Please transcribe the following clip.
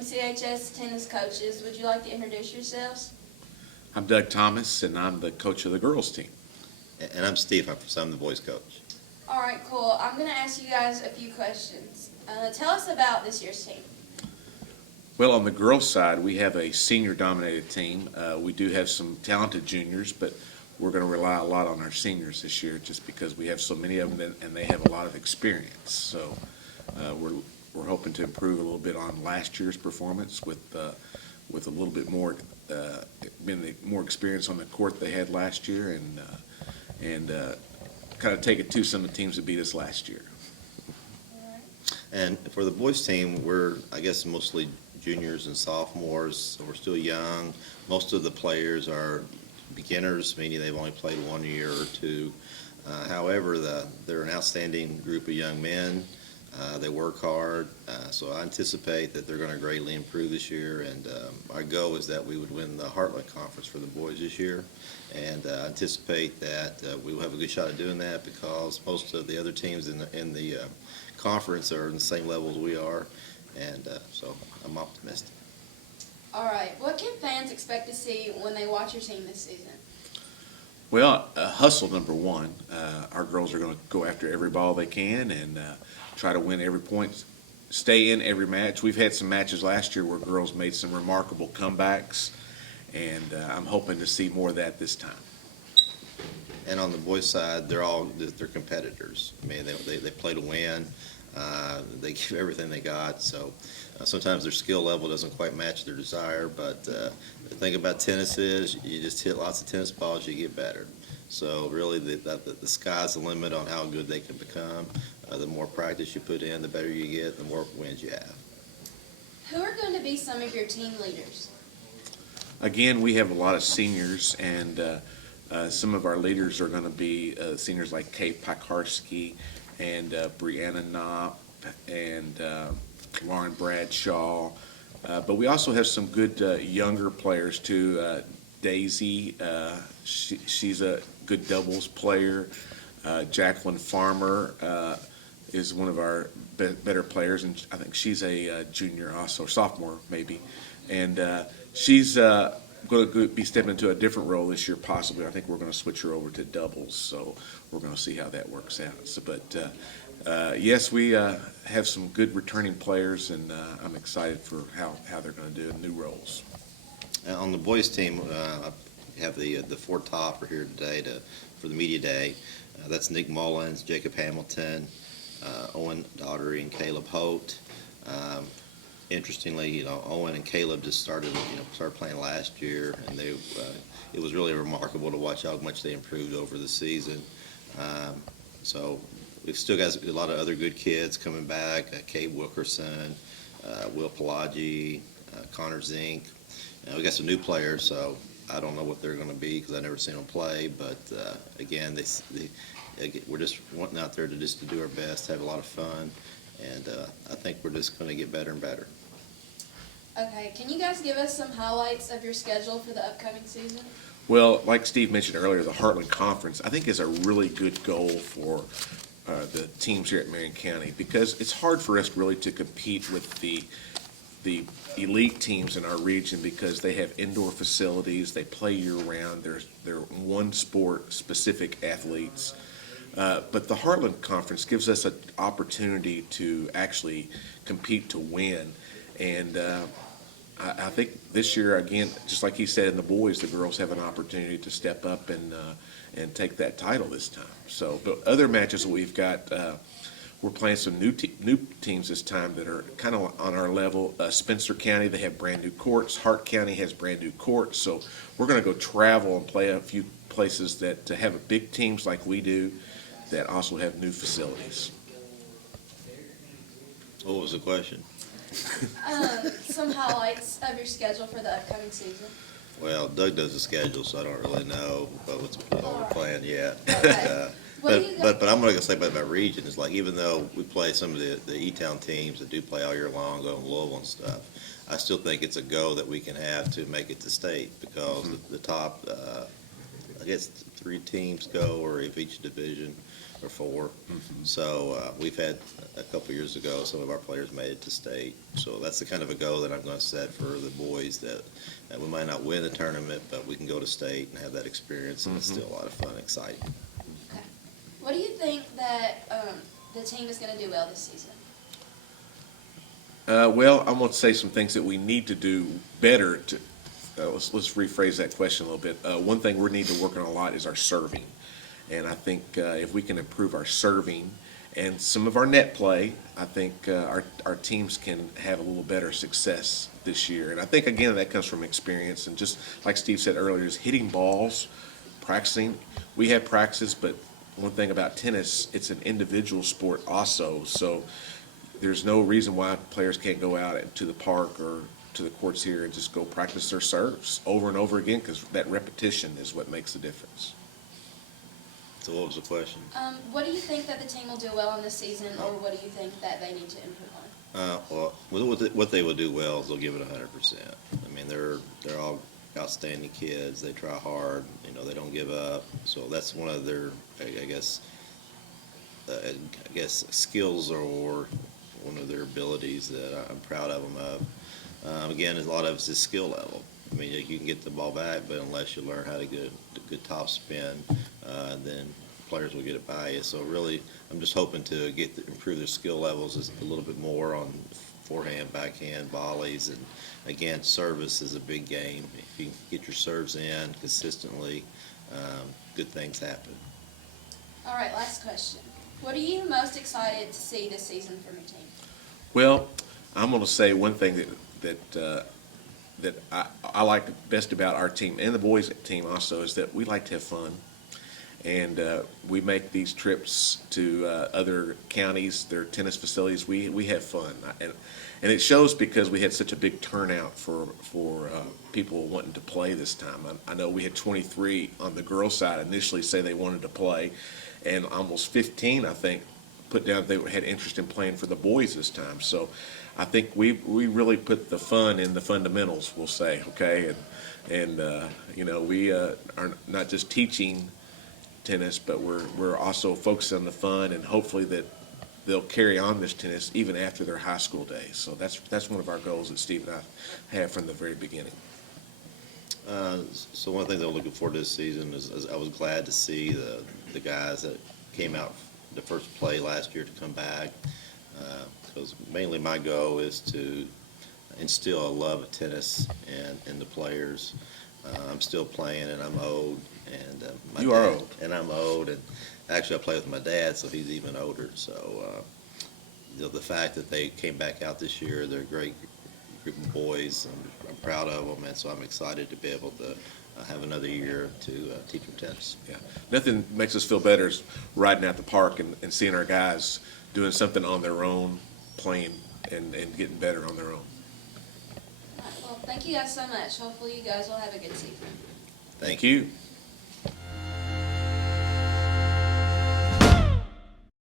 MCHS tennis coaches. Would you like to introduce yourselves? I'm Doug Thomas, and I'm the coach of the girls' team. And I'm Steve Humphries. I'm the boys coach. All right, cool. I'm going to ask you guys a few questions. Tell us about this year's team. Well, on the girls' side, we have a senior-dominated team. We do have some talented juniors, but we're going to rely a lot on our seniors this year just because we have so many of them and they have a lot of experience. So we're hoping to improve a little bit on last year's performance with a little bit more more experience on the court they had last year and kind of take it to some of the teams that beat us last year. All right. And for the boys team, we're, I guess, mostly juniors and sophomores, so we're still young. Most of the players are beginners, meaning they've only played 1 year or two. However, they're an outstanding group of young men. They work hard, so I anticipate that they're going to greatly improve this year, and our goal is that we would win the Heartland Conference for the boys this year, and I anticipate that we will have a good shot at doing that because most of the other teams in the conference are in the same level as we are, and so I'm optimistic. All right. What can fans expect to see when they watch your team this season? Well, hustle, number one. Our girls are going to go after every ball they can and try to win every point, stay in every match. We've had some matches last year where girls made some remarkable comebacks, and I'm hoping to see more of that this time. And on the boys' side, they're competitors. I mean, they play to win. They give everything they got. So sometimes their skill level doesn't quite match their desire. But the thing about tennis is you just hit lots of tennis balls, you get better. So really, the sky's the limit on how good they can become. The more practice you put in, the better you get, the more wins you have. Who are going to be some of your team leaders? Again, we have a lot of seniors, and some of our leaders are going to be seniors like Kate Pakarski and Brianna Knopp and Lauren Bradshaw. But we also have some good younger players too. Daisy, she's a good doubles player. Jacqueline Farmer is one of our better players, and I think she's a junior also, sophomore maybe. And she's going to be stepping into a different role this year possibly. I think we're going to switch her over to doubles, so we're going to see how that works out. So, but yes, we have some good returning players, and I'm excited for how they're going to do in new roles. On the boys' team, I have the four top are here today for the media day. That's Nick Mullins, Jacob Hamilton, Owen Daughtery, and Caleb Holt. Interestingly, Owen and Caleb just started playing last year, and it was really remarkable to watch how much they improved over the season. So we've still got a lot of other good kids coming back. Cade Wilkerson, Will Pelagi, Connor Zink. We got some new players, so I don't know what they're going to be because I've never seen them play. But again, we're just wanting out there to do our best, have a lot of fun, and I think we're just going to get better and better. Okay, can you guys give us some highlights of your schedule for the upcoming season? Well, like Steve mentioned earlier, the Heartland Conference, I think, is a really good goal for the teams here at Marion County because it's hard for us really to compete with the elite teams in our region because they have indoor facilities, they play year-round, they're one-sport specific athletes. But the Heartland Conference gives us an opportunity to actually compete to win. And I think this year, again, just like he said in the boys, the girls have an opportunity to step up and take that title this time. So, but other matches that we've got, we're playing some new teams this time that are kind of on our level. Spencer County, they have brand new courts. Hart County has brand new courts. So we're going to go travel and play a few places that have big teams like we do that also have new facilities. What was the question? Some highlights of your schedule for the upcoming season. Well, Doug does the schedule, so I don't really know about what we're playing yet. Okay. But I'm going to say about my region is like even though we play some of the E-Town teams that do play all year long, go to Louisville and stuff, I still think it's a goal that we can have to make it to state because the top I guess 3 teams go, or if each division, or 4. So we've had a couple years ago, some of our players made it to state. So that's the kind of a goal that I'm going to set for the boys, that we might not win the tournament, but we can go to state and have that experience, and it's still a lot of fun, exciting. Okay. What do you think that the team is going to do well this season? Well, I'm going to say some things that we need to do better to. Let's rephrase that question a little bit. One thing we need to work on a lot is our serving. And I think if we can improve our serving and some of our net play, I think our teams can have a little better success this year. And I think, again, that comes from experience. And just like Steve said earlier, is hitting balls, practicing. We have practices, but one thing about tennis, it's an individual sport also. So there's no reason why players can't go out to the park or to the courts here and just go practice their serves over and over again, because that repetition is what makes the difference. So what was the question? What do you think that the team will do well in this season, or what do you think that they need to improve on? Well, what they will do well is they'll give it 100%. I mean, they're all outstanding kids. They try hard. You know, they don't give up. So that's one of their, I guess, skills, or one of their abilities that I'm proud of them of. Again, a lot of it's just skill level. I mean, you can get the ball back, but unless you learn how to get a good top spin, then players will get it by you. So really, I'm just hoping to improve their skill levels a little bit more on forehand, backhand, volleys, and again, service is a big game. If you can get your serves in consistently, good things happen. All right, last question. What are you most excited to see this season from your team? Well, I'm going to say one thing that I like best about our team and the boys' team also is that we like to have fun. And we make these trips to other counties, their tennis facilities. We have fun. And it shows because we had such a big turnout for people wanting to play this time. I know we had 23 on the girls' side initially say they wanted to play, and almost 15, I think, put down they had interest in playing for the boys this time. So I think we really put the fun in the fundamentals, we'll say, okay? And you know, we are not just teaching tennis, but we're also focused on the fun, and hopefully that they'll carry on this tennis even after their high school days. So that's one of our goals that Steve and I have from the very beginning. So one of the things I'm looking forward to this season is I was glad to see the guys that came out the first play last year to come back, because mainly my goal is to instill a love of tennis in the players. I'm still playing, and I'm old. And you are old. And I'm old, and actually I play with my dad, so he's even older. So you know, the fact that they came back out this year, they're a great group of boys, and I'm proud of them, and so I'm excited to be able to have another year to teach them tennis. Yeah, nothing makes us feel better as riding out the park and seeing our guys doing something on their own, playing and getting better on their own. All right, well, thank you guys so much. Hopefully you guys will have a good season. Thank you.